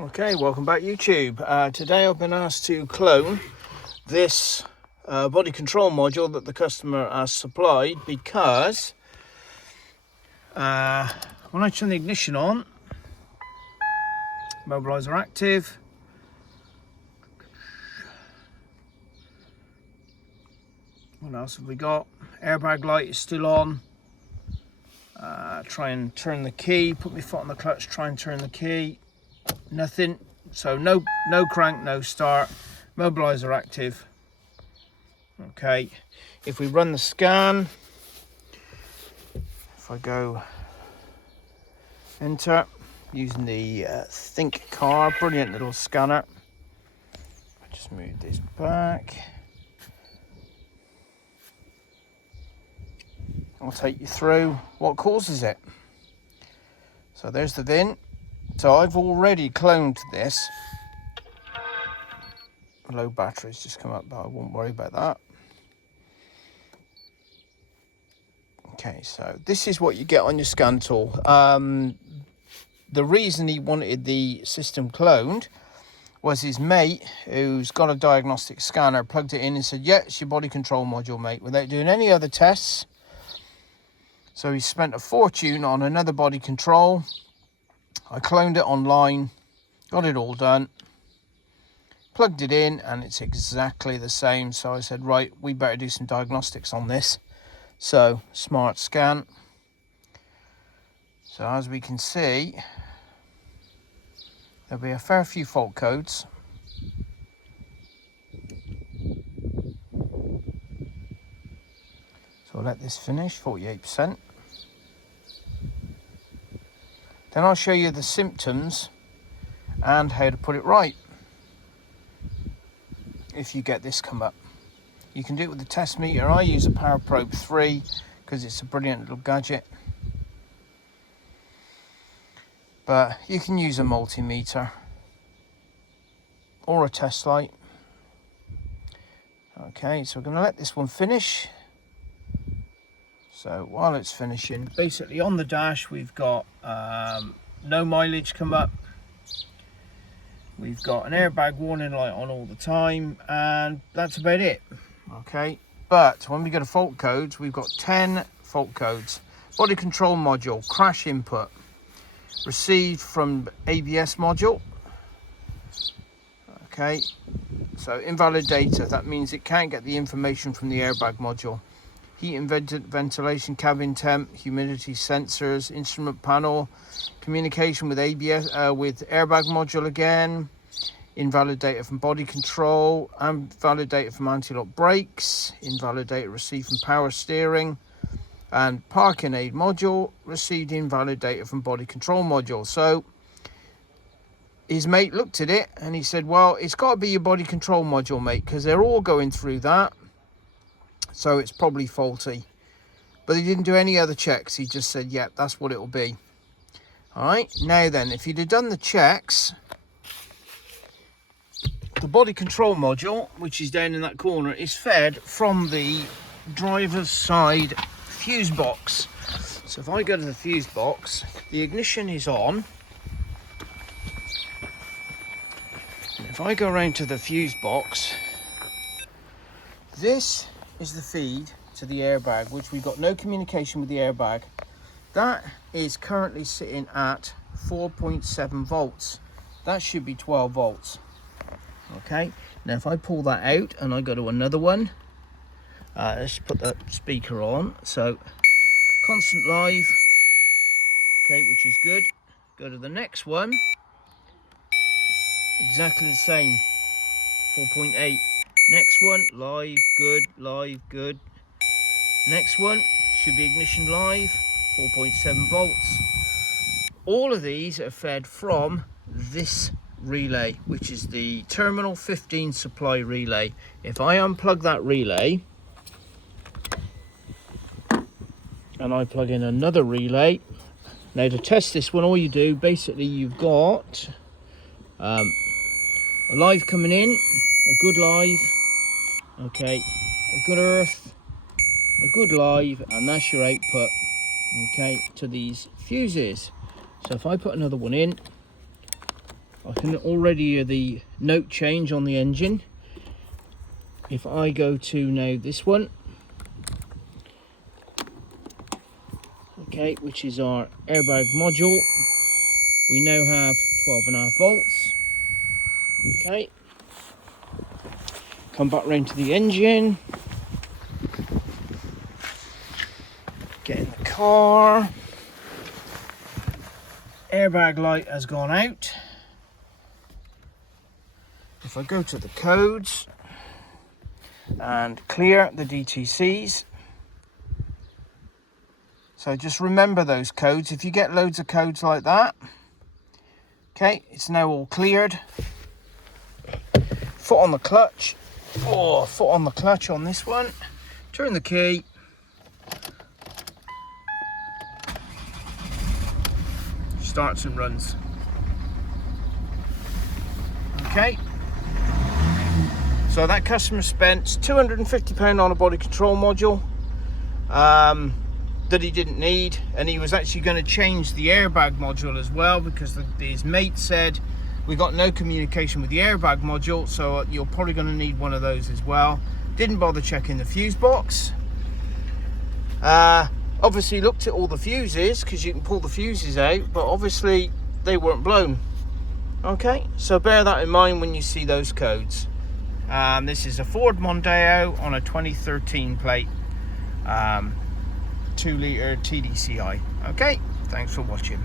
Okay, welcome back YouTube. Today I've been asked to clone this body control module that the customer has supplied because when I turn the ignition on, mobiliser active, what else have we got? Airbag light is still on. Try and turn the key, put my foot on the clutch, try and turn the key. Nothing. So no crank, no start. Mobiliser active. Okay. If we run the scan, if I go enter using the Think car, brilliant little scanner. I just move this back. I'll take you through what causes it. So there's the VIN. So I've already cloned this. Low batteries just come up, but I won't worry about that. Okay, so this is what you get on your scan tool. The reason he wanted the system cloned was his mate, who's got a diagnostic scanner, plugged it in and said, yeah, it's your body control module, mate, without doing any other tests. So he spent a fortune on another body control. I cloned it online, got it all done, plugged it in, and it's exactly the same. So I said, right, we better do some diagnostics on this. So, smart scan. So as we can see, there'll be a fair few fault codes. So I'll let this finish, 48%. Then I'll show you the symptoms and how to put it right if you get this come up. You can do it with the test meter. I use a Power Probe 3 because it's a brilliant little gadget. But you can use a multimeter or a test light. Okay, so we're going to let this one finish. So while it's finishing, basically on the dash we've got no mileage come up. We've got an airbag warning light on all the time, and that's about it. Okay, but when we go to fault codes, we've got 10 fault codes. Body control module, crash input, received from ABS module. Okay, so invalid data, that means it can't get the information from the airbag module. Heat and ventilation, cabin temp, humidity sensors, instrument panel, communication with ABS, with airbag module again, invalid data from body control, invalid data from anti-lock brakes, invalid data received from power steering, and parking aid module, received invalid data from body control module. So his mate looked at it and he said, well, it's got to be your body control module, mate, because they're all going through that. So it's probably faulty. But he didn't do any other checks. He just said, yeah, that's what it will be. All right. Now then, if you'd have done the checks, the body control module, which is down in that corner, is fed from the driver's side fuse box. So if I go to the fuse box, the ignition is on. And if I go around to the fuse box, this is the feed to the airbag, which we've got no communication with the airbag. That is currently sitting at 4.7 volts. That should be 12 volts. Okay, now if I pull that out and I go to another one, let's put the speaker on. So constant live, okay, which is good. Go to the next one, exactly the same, 4.8. Next one, live, good, live, good. Next one should be ignition live, 4.7 volts. All of these are fed from this relay, which is the terminal 15 supply relay. If I unplug that relay and I plug in another relay, now to test this one, all you do, basically you've got a live coming in, a good live, okay, a good earth, a good live, and that's your output, okay, to these fuses. So if I put another one in, I can already hear the note change on the engine. If I go to now this one, okay, which is our airbag module, we now have 12.5 volts. Okay, come back round to the engine, get in the car. Airbag light has gone out. If I go to the codes and clear the DTCs, so just remember those codes. If you get loads of codes like that, okay, it's now all cleared. Foot on the clutch, or foot on the clutch on this one. Turn the key. Starts and runs. Okay. So that customer spent £250 on a body control module that he didn't need, and he was actually going to change the airbag module as well, because his mate said we got no communication with the airbag module, so you're probably going to need one of those as well. Didn't bother checking the fuse box. Obviously looked at all the fuses, because you can pull the fuses out, but obviously they weren't blown. Okay, so bear that in mind when you see those codes. This is a Ford Mondeo on a 2013 plate, 2 litre TDCI. Okay, thanks for watching.